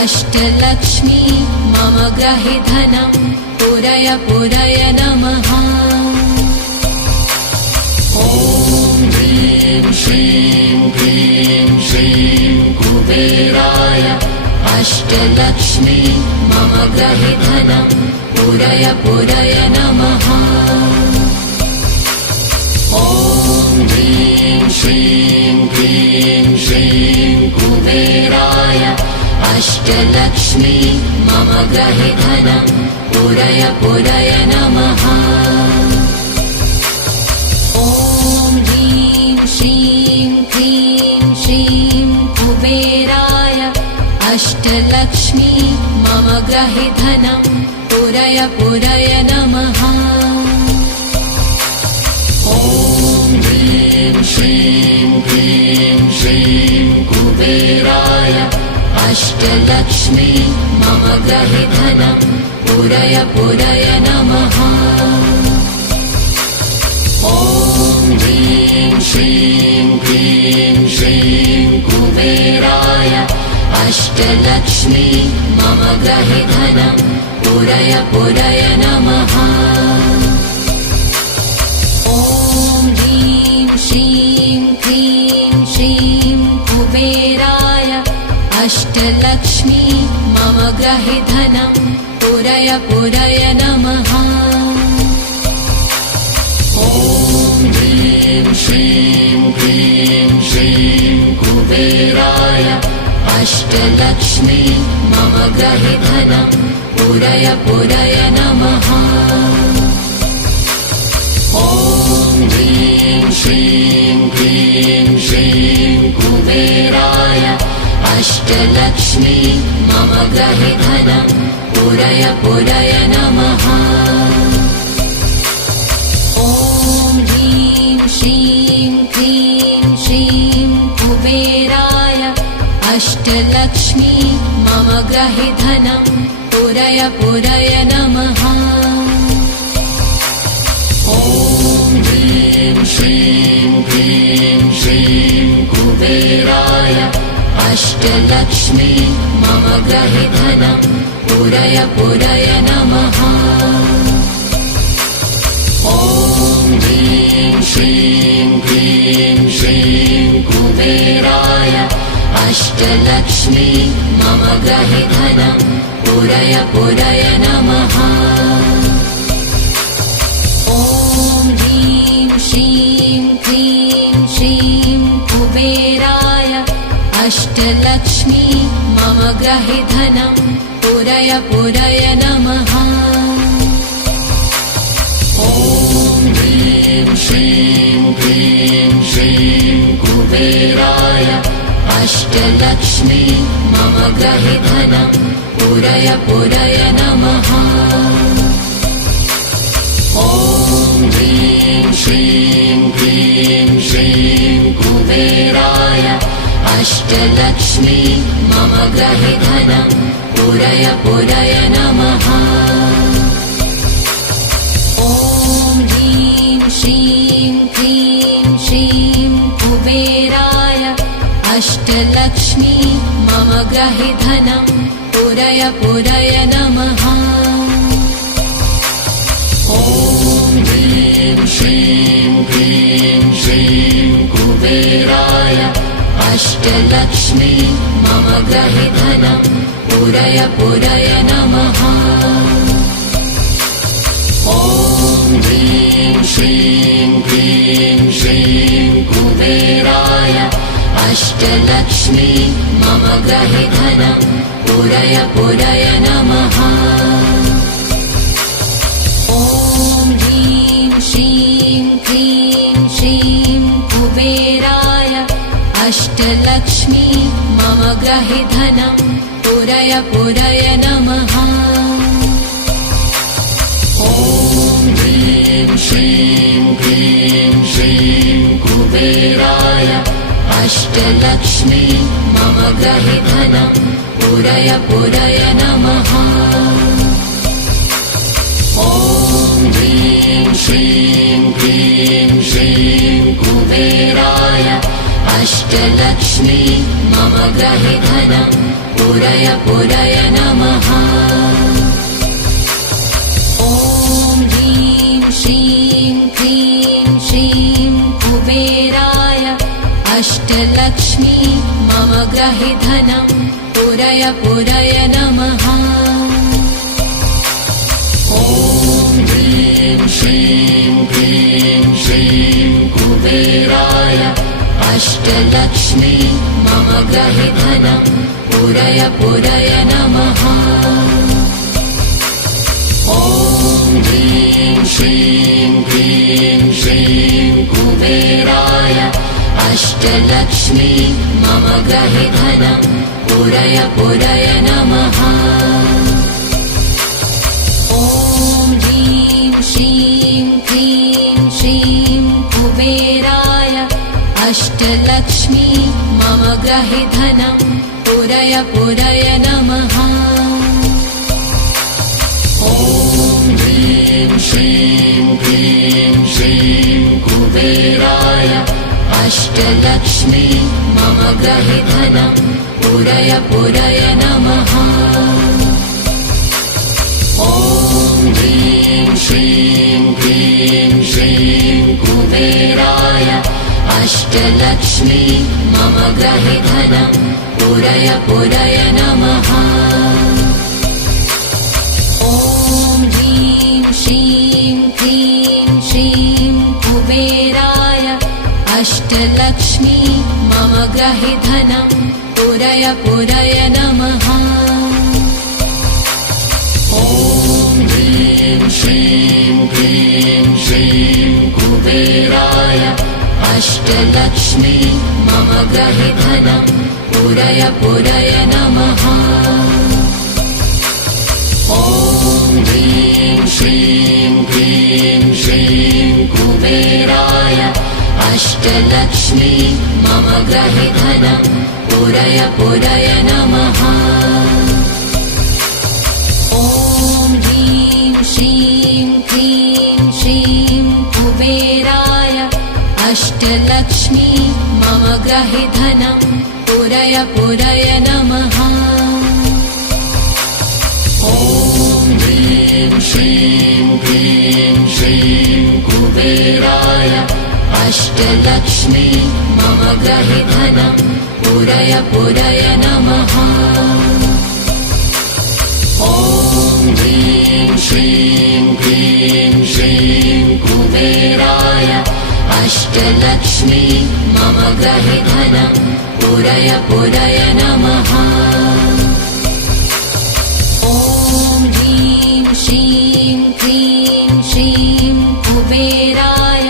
अष्टलक्ष्मी मम ग्रहे धनं पुरय पुरय नमः। ॐ ह्रीं श्रीं क्लीं श्रीं कुबेराय। अष्टलक्ष्मी मम ग्रहे धनं पुरय पुरय नमः। ॐ ह्रीं श्रीं क्लीं श्रीं कुबेराय अष्टलक्ष्मी मम ग्रहे धनं पुरय नमः। ॐ ह्रीं श्रीं क्लीं श्रीं कुबेराय अष्टलक्ष्मी मम ग्रहे धनं पुरय नमः। ॐ ह्रीं श्रीं क्लीं श्रीं कुबेराय अष्टलक्ष्मी मम धनं पुरय पुरय नमः। ॐ ह्रीं श्रीं क्लीं श्रीं कुबेराय अष्टलक्ष्मी मम धनं पुरय पुरय नमः अष्टलक्ष्मी मम ग्रहे धनं पुरय पुरय नमः। ॐ ह्रीं श्रीं क्लीं श्रीं कुबेराय। अष्टलक्ष्मी मम ग्रहे धनं पुरय पुरय नमः। ॐ ह्रीं श्रीं क्लीं श्रीं कुबेराय अष्टलक्ष्मी मम ग्रहे धनं पुरय नमः। ॐ ह्रीं श्रीं क्लीं श्रीं कुबेराय अष्टलक्ष्मी मम ग्रहे धनं पुरय नमः। ॐ ह्रीं श्रीं क्लीं श्रीं कुबेराय अष्टलक्ष्मी मम ग्रहे धनं पुरय नमः। ॐ ह्रीं श्रीं क्लीं श्रीं कुबेराय अष्टलक्ष्मी मम ग्रहे धनं पुरय पुरय नमः अष्टलक्ष्मी मम ग्रहे धनं पुरय नमः। ॐ ह्रीं श्रीं क्लीं श्रीं कुबेराय अष्टलक्ष्मी मम ग्रहे धनं पुरय नमः। ॐ ह्रीं श्रीं क्लीं श्रीं कुबेराय अष्टलक्ष्मी मम ग्रहे धनं पुरय नमः। ॐ ह्रीं श्रीं क्लीं श्रीं कुबेराय अष्टलक्ष्मी मम ग्रहे धनं पुरय नमः। ॐ ह्रीं श्रीं क्लीं श्रीं कुबेराय अष्टलक्ष्मी मम ग्रहे धनं पुरय नमः। ॐ ह्रीं श्रीं क्लीं श्रीं कुबेराय अष्टलक्ष्मी मम ग्रहे धनं पुरय नमः अष्टलक्ष्मी मम ग्रहे धनं पुरय पुरय नमः। ॐ ह्रीं श्रीं क्लीं श्रीं कुबेराय अष्टलक्ष्मी मम ग्रहे धनं पुरय पुरय नमः। ॐ ह्रीं श्रीं क्लीं श्रीं कुबेराय अष्टलक्ष्मी मम ग्रहे धनं पुरय पुरय नमः। ॐ ह्रीं श्रीं क्रीं श्रीं कुबेराय अष्टलक्ष्मी मम ग्रहि धनं पुरय पुरय नमः। ॐ ह्रीं श्रीं क्रीं श्रीं कुबेराय अष्टलक्ष्मी मम ग्रहि धनं पुरय पुरय नमः। ॐ ह्रीं श्रीं क्रीं श्रीं कुबेराय अष्टलक्ष्मी मम ग्रहि धनं पुरय पुरय नमः अष्टलक्ष्मी मम ग्रहि धनं पुरय पुरय नमः। ॐ ह्रीं श्रीं क्रीं श्रीं कुबेराय। अष्टलक्ष्मी मम ग्रहि धनं पुरय पुरय नमः। ॐ ह्रीं श्रीं क्रीं श्रीं कुबेराय अष्टलक्ष्मी मम ग्रहि धनं पुरय नमः। ॐ ह्रीं श्रीं क्रीं श्रीं कुबेराय अष्टलक्ष्मी मम ग्रहि धनं पुरय पुरय नमः। ॐ ह्रीं श्रीं क्रीं श्रीं कुबेराय अष्टलक्ष्मी मम ग्रहि धनं पुरय पुरय नमः। ॐ ह्रीं श्रीं क्रीं श्रीं कुबेराय अष्टलक्ष्मी मम ग्रहि धनं पुरय पुरय नमः ग्रहि धनं पुरय पुरय नमः। ॐ ह्रीं श्रीं क्रीं श्रीं कुबेराय। अष्टलक्ष्मी मम ग्रहि धनं पुरय पुरय नमः। ॐ ह्रीं श्रीं क्रीं श्रीं कुबेराय अष्टलक्ष्मी मम ग्रहि धनं पुरय नमः। ॐ ह्रीं श्रीं क्रीं श्रीं कुबेराय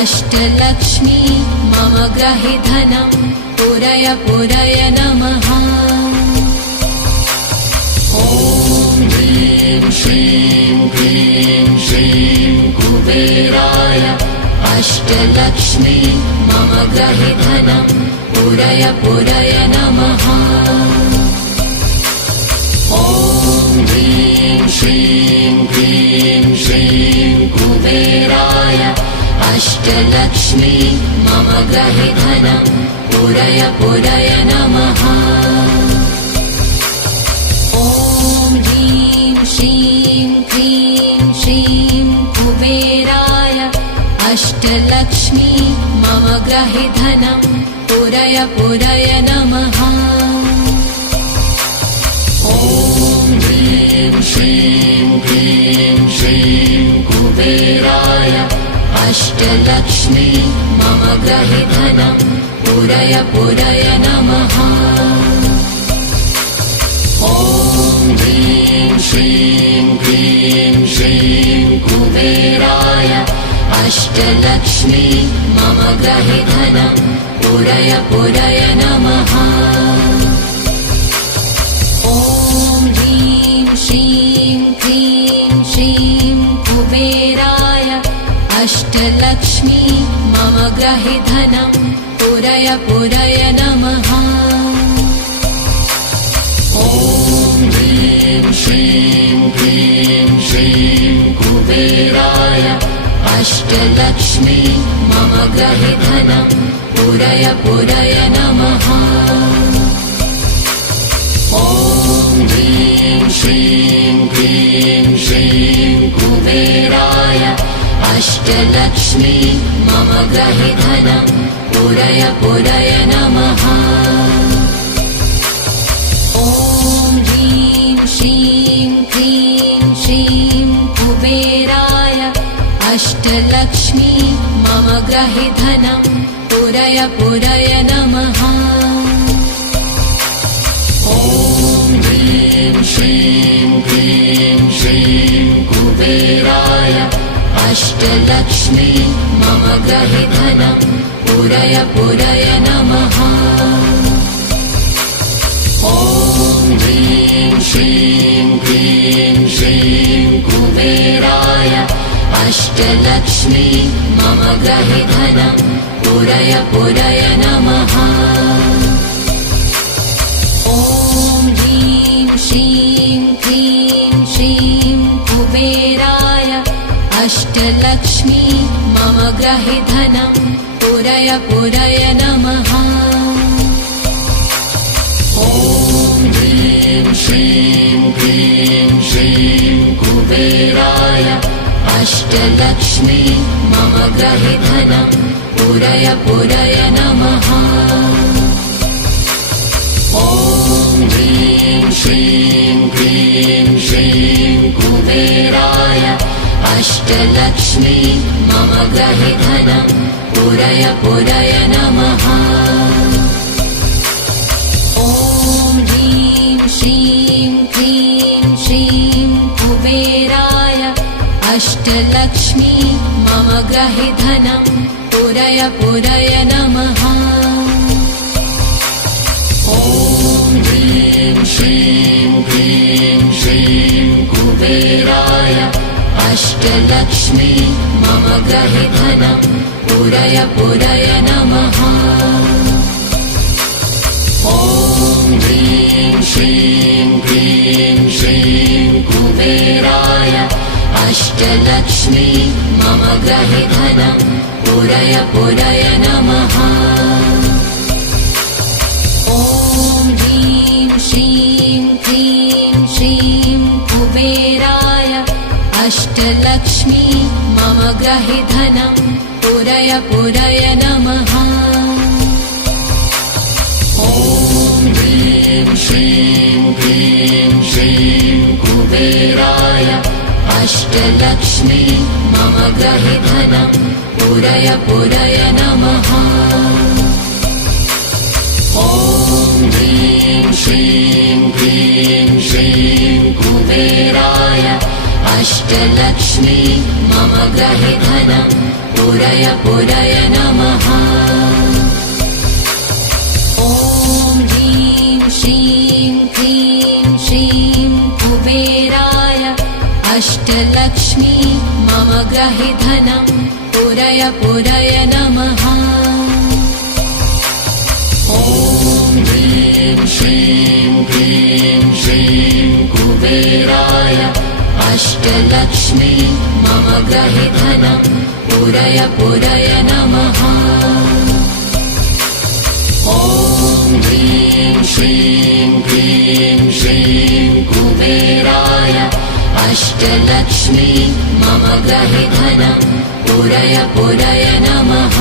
अष्टलक्ष्मी मम ग्रहि धनं पुरय पुरय नमः। ॐ ह्रीं श्रीं क्रीं श्रीं कुबेराय अष्टलक्ष्मी मम ग्रहि धनं पुरय नमः। ॐ ह्रीं श्रीं क्रीं श्रीं कुबेराय अष्टलक्ष्मी मम ग्रहि धनं पुरय नमः अष्टलक्ष्मी मम ग्रहि धनं पुरय पुरय नमः। ॐ ह्रीं श्रीं क्रीं श्रीं कुबेराय अष्टलक्ष्मी मम ग्रहि धनं पुरय पुरय नमः। ॐ ह्रीं श्रीं क्रीं श्रीं कुबेराय अष्टलक्ष्मी मम ग्रहि पुरय पुरय नमः। ॐ ह्रीं श्रीं क्रीं श्रीं कुबेराय अष्टलक्ष्मी मम ग्रहि धनं पुरय पुरय नमः अष्टलक्ष्मी मम ग्रहि धनं पुरय नमः। ॐ ह्रीं श्रीं क्लीं श्रीं कुबेराय अष्टलक्ष्मी मम ग्रहे धनं पुरय पुरय नमः अष्टलक्ष्मी मम ग्रहे धनं पुरय नमः। ॐ ह्रीं श्रीं क्लीं श्रीं कुबेराय अष्टलक्ष्मी मम ग्रहे धनं पुरय पुरय नमः। ॐ ह्रीं श्रीं क्लीं श्रीं कुबेराय अष्टलक्ष्मी मम ग्रहे धनं पुरय पुरय नमः। ॐ ह्रीं श्रीं क्लीं श्रीं कुबेराय अष्टलक्ष्मी मम ग्रहे धनं पुरय नमः। ॐ ह्रीं श्रीं क्लीं श्रीं कुबेराय अष्टलक्ष्मी मम ग्रहे धनं पुरय पुरय नमः। ॐ ह्रीं श्रीं क्लीं श्रीं कुबेराय अष्टलक्ष्मी मम ग्रहे धनं पुरय पुरय नमः अष्टलक्ष्मी मम ग्रहे धनं। पुरय नमः। ॐ ह्रीं श्रीं क्लीं श्रीं कुबेराय। अष्टलक्ष्मी मम ग्रहे धनं। पुरय नमः। ॐ ह्रीं श्रीं क्लीं श्रीं कुबेराय अष्टलक्ष्मी मम ग्रहे धनं पुरय नमः। ॐ ह्रीं श्रीं क्लीं श्रीं कुबेराय अष्टलक्ष्मी मम ग्रहे धनं पुरय नमः। ॐ ह्रीं श्रीं क्लीं श्रीं कुबेराय अष्टलक्ष्मी मम ग्रहे धनं पुरय पुरय नमः। ॐ ह्रीं श्रीं क्लीं श्रीं कुबेराय। अष्टलक्ष्मी मम ग्रहे धनं पुरय पुरय नमः अष्टलक्ष्मी मम ग्रहे धनं। पुरय पुरय नमः। ॐ ह्रीं श्रीं क्लीं श्रीं कुबेराय। अष्टलक्ष्मी मम ग्रहे धनं। पुरय पुरय नमः। ॐ ह्रीं श्रीं क्लीं श्रीं कुबेराय अष्टलक्ष्मी मम ग्रहे धनं पुरय पुरय नमः।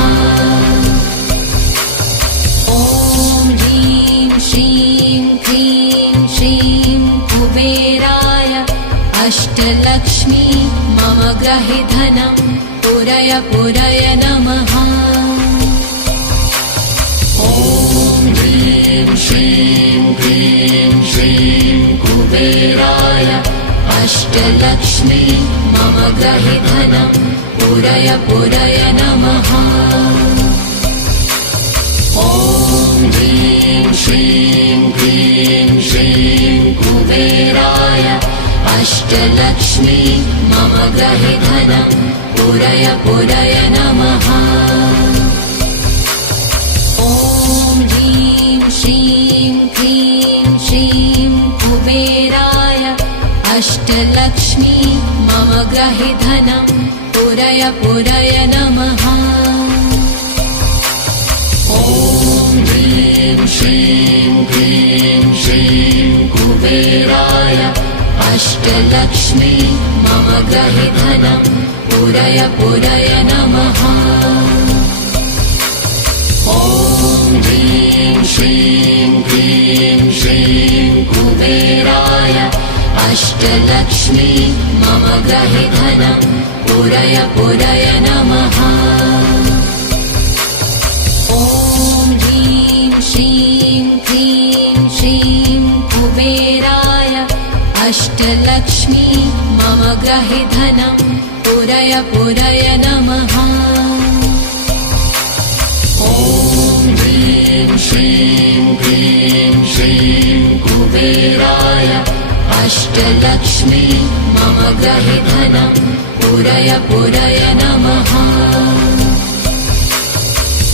ॐ ह्रीं श्रीं क्लीं श्रीं कुबेराय अष्टलक्ष्मी मम ग्रहे धनं पुरय पुरय नमः। ॐ ह्रीं श्रीं क्लीं श्रीं कुबेराय अष्टलक्ष्मी मम ग्रहे धनं पुरय पुरय नमः। ॐ ह्रीं श्रीं क्लीं श्रीं कुबेराय अष्टलक्ष्मी मम ग्रहे धनं पुरय पुरय नमः मम ग्रहे पुरय पुरय नमः। ॐ ह्रीं श्रीं क्लीं श्रीं कुबेराय। अष्टलक्ष्मी मम गृहे धनं पुरय नमः। ॐ ह्रीं श्रीं क्लीं श्रीं कुबेराय अष्टलक्ष्मी मम गृहे धनं पुरय नमः। ॐ ह्रीं श्रीं क्लीं श्रीं कुबेराय अष्टलक्ष्मी मम गृहे धनं पुरय नमः। ॐ ह्रीं श्रीं क्लीं श्रीं कुबेराय अष्टलक्ष्मी मम गृहे धनं पुरय नमः।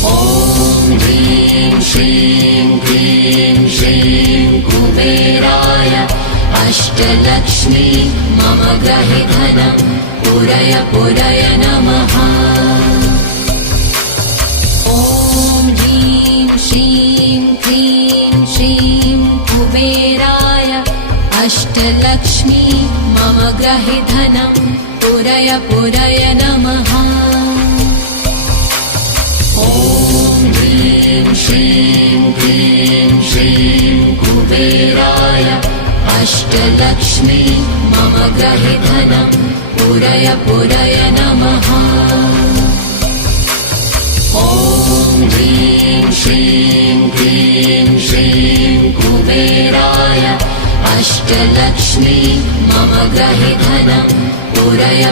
ॐ ह्रीं श्रीं क्लीं श्रीं कुबेराय अष्टलक्ष्मी मम गृहे धनं पुरय नमः अष्टलक्ष्मी मम गृहे धनं पुरय पुरय नमः। ॐ ह्रीं श्रीं क्लीं श्रीं कुबेराय अष्टलक्ष्मी मम गृहे धनं पुरय पुरय नमः। ॐ ह्रीं श्रीं क्लीं श्रीं कुबेराय अष्टलक्ष्मी मम गृहे धनं पुरय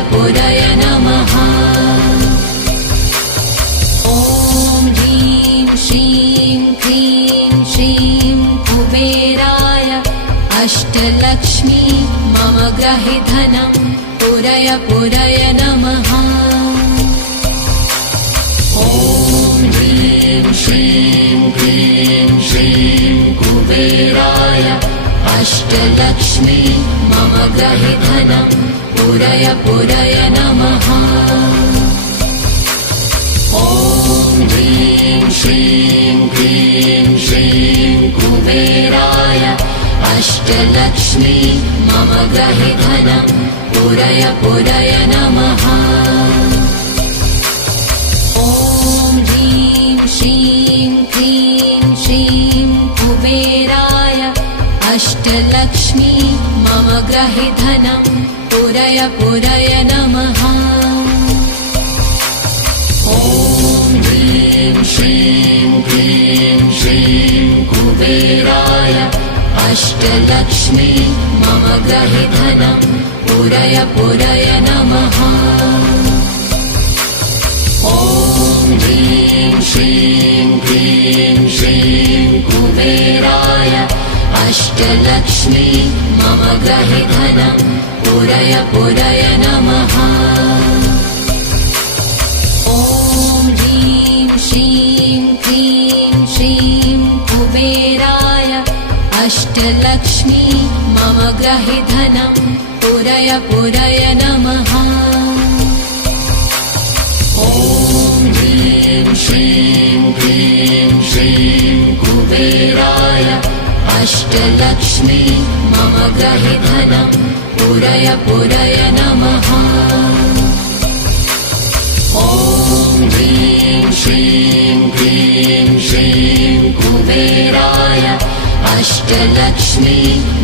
नमः। ॐ ह्रीं श्रीं क्लीं श्रीं कुबेराय अष्टलक्ष्मी मम गृहे धनं पुरय नमः। ॐ ह्रीं श्रीं क्लीं श्रीं कुबेराय अष्टलक्ष्मी मम गृहे धनं पुरय पुरय नमः। ॐ ह्रीं श्रीं क्लीं श्रीं कुबेराय अष्टलक्ष्मी मम गृहे धनं पुरय पुरय नमः अष्टलक्ष्मी मम गृहे धनं पुरय पुरय नमः। ॐ ह्रीं श्रीं क्लीं श्रीं कुबेराय। अष्टलक्ष्मी मम गृहे धनं पुरय पुरय नमः। ॐ ह्रीं श्रीं क्लीं श्रीं कुबेराय अष्टलक्ष्मी मम गृहे धनं पुरय नमः। ॐ ह्रीं श्रीं क्लीं श्रीं कुबेराय अष्टलक्ष्मी मम गृहे धनं पुरय नमः। ॐ ह्रीं श्रीं क्लीं श्रीं कुबेराय अष्टलक्ष्मी मम गृहे धनं पुरय नमः। ॐ ह्रीं श्रीं क्लीं श्रीं कुबेराय अष्टलक्ष्मी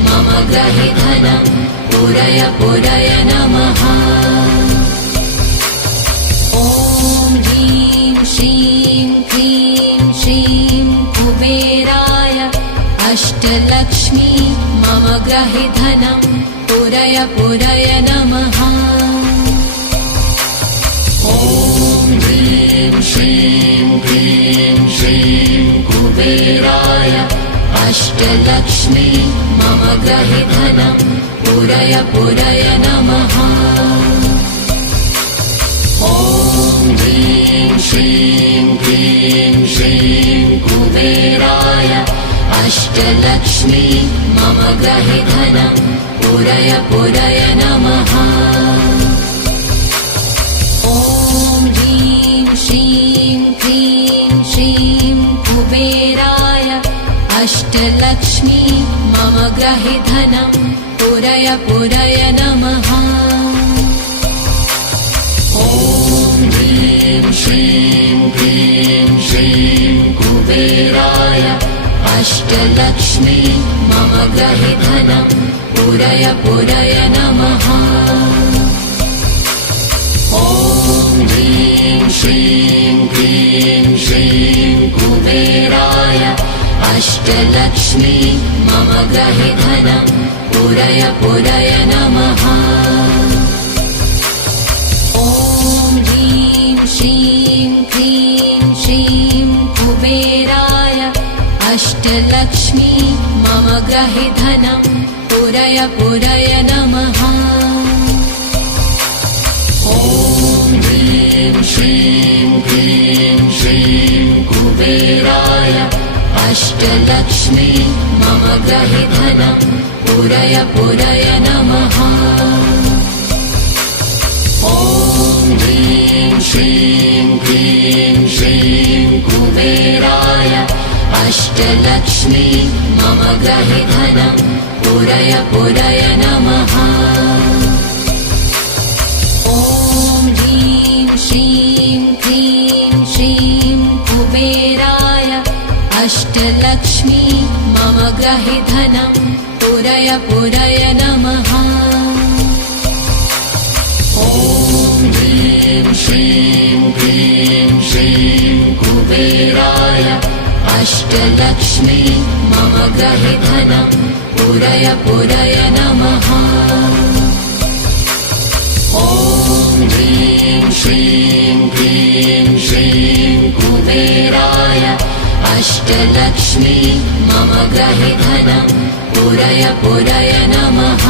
मम गृहे धनं पुरय पुरय नमः अष्टलक्ष्मी मम गृहे धनं पुरय पुरय नमः। ॐ ह्रीं श्रीं क्लीं श्रीं कुबेराय अष्टलक्ष्मी मम गृहे धनं पुरय पुरय नमः। ॐ अष्टलक्ष्मी मम गृहे धनं पुरय नमः। ॐ ह्रीं श्रीं क्लीं श्रीं कुबेराय अष्टलक्ष्मी मम ग्रहि धनं पुरय पुरय नमः। ॐ ह्रीं श्रीं क्लीं श्रीं कुबेराय अष्टलक्ष्मी मम ग्रहि धनं पुरय नमः। ॐ ह्रीं श्रीं क्लीं श्रीं कुबेराय अष्टलक्ष्मी मम ग्रहि धनं पुरय नमः ग्रहि धनं पुरय नमः। ॐ ह्रीं श्रीं क्लीं श्रीं कुबेराय अष्टलक्ष्मी मम ग्रहि धनं पुरय नमः। ॐ ह्रीं श्रीं क्लीं श्रीं कुबेराय अष्टलक्ष्मी मम ग्रहि धनं पुरय नमः। ॐ ह्रीं श्रीं क्लीं श्रीं कुबेराय अष्टलक्ष्मी मम ग्रहि धनं पुरय नमः। ॐ ह्रीं श्रीं क्लीं श्रीं कुबेराय अष्टलक्ष्मी मम ग्रहि धनं पुरय पुरय नमः। ॐ ह्रीं श्रीं क्लीं श्रीं कुबेराय अष्टलक्ष्मी मम ग्रहि धनं पुरय पुरय नमः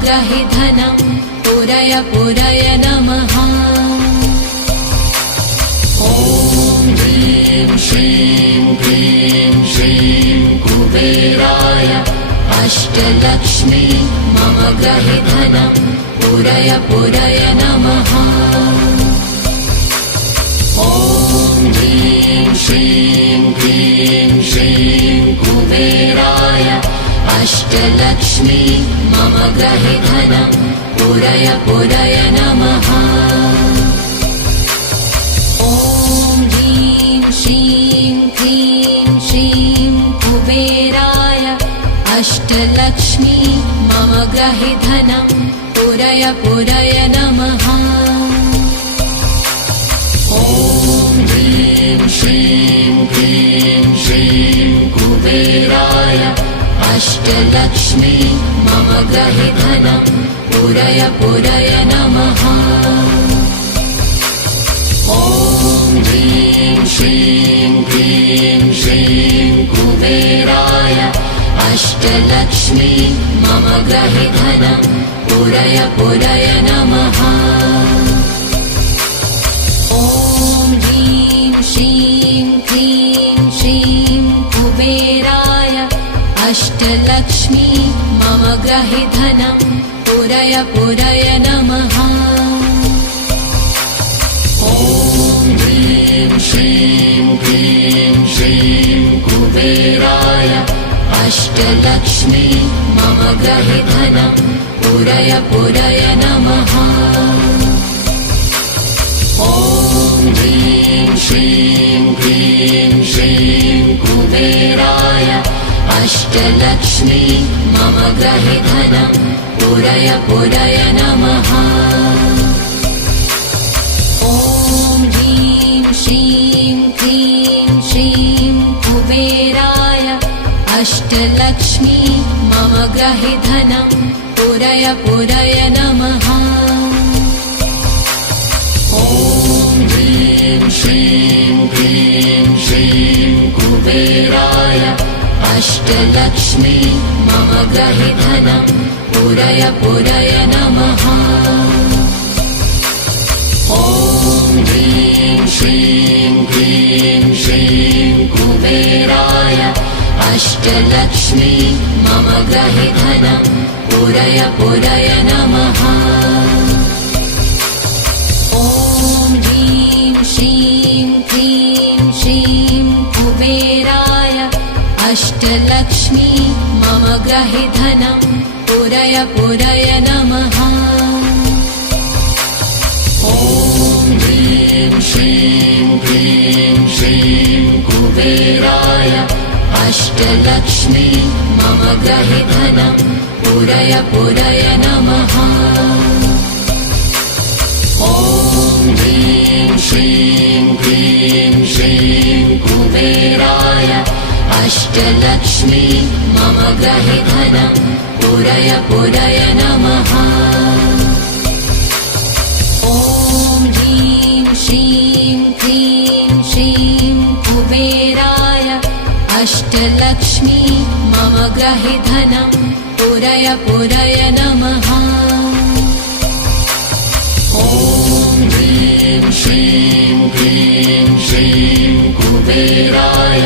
ग्रहि धनं पुरय पुरय नमः। ॐ ह्रीं श्रीं क्लीं श्रीं कुबेराय। अष्टलक्ष्मी मम ग्रहि धनं पुरय पुरय नमः। ॐ ह्रीं श्रीं क्लीं श्रीं कुबेराय अष्टलक्ष्मी मम ग्रहि धनं पुरय नमः। ॐ ह्रीं श्रीं क्लीं श्रीं कुबेराय अष्टलक्ष्मी मम ग्रहि धनं पुरय नमः। ॐ ह्रीं श्रीं क्लीं श्रीं कुबेराय अष्टलक्ष्मी मम ग्रहि धनं पुरय नमः। ॐ ह्रीं श्रीं क्लीं श्रीं कुबेराय अष्टलक्ष्मी मम ग्रहि धनं पुरय नमः अष्टलक्ष्मी मम ग्रहि धनं पुरय पुरय नमः। ॐ ह्रीं श्रीं क्लीं श्रीं कुबेराय। अष्टलक्ष्मी मम ग्रहि धनं पुरय पुरय नमः। ॐ ह्रीं श्रीं क्लीं श्रीं कुबेराय अष्टलक्ष्मी मम ग्रहि पुरय पुरय नमः। ॐ ह्रीं श्रीं क्लीं श्रीं कुबेराय अष्टलक्ष्मी मम ग्रहि धनं पुरय नमः। ॐ ह्रीं श्रीं क्लीं श्रीं कुबेराय अष्टलक्ष्मी मम ग्रहि धनं पुरय पुरय नमः। ॐ ह्रीं श्रीं क्लीं श्रीं कुबेराय अष्टलक्ष्मी मम ग्रहि धनं पुरय पुरय नमः अष्टलक्ष्मी मम ग्रहे धनं पुरय नमः। ॐ ह्रीं श्रीं क्लीं श्रीं कुबेराय। अष्टलक्ष्मी मम ग्रहे धनं पुरय नमः। ॐ ह्रीं श्रीं क्लीं श्रीं कुबेराय अष्टलक्ष्मी मम ग्रहे धनं पुरय नमः। ॐ ह्रीं श्रीं क्लीं श्रीं कुबेराय अष्टलक्ष्मी मम ग्रहे धनं पुरय नमः। ॐ ह्रीं श्रीं क्लीं श्रीं कुबेराय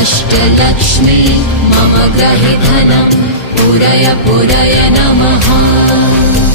अष्टलक्ष्मी मम ग्रहे धनं पुरय पुरय नमः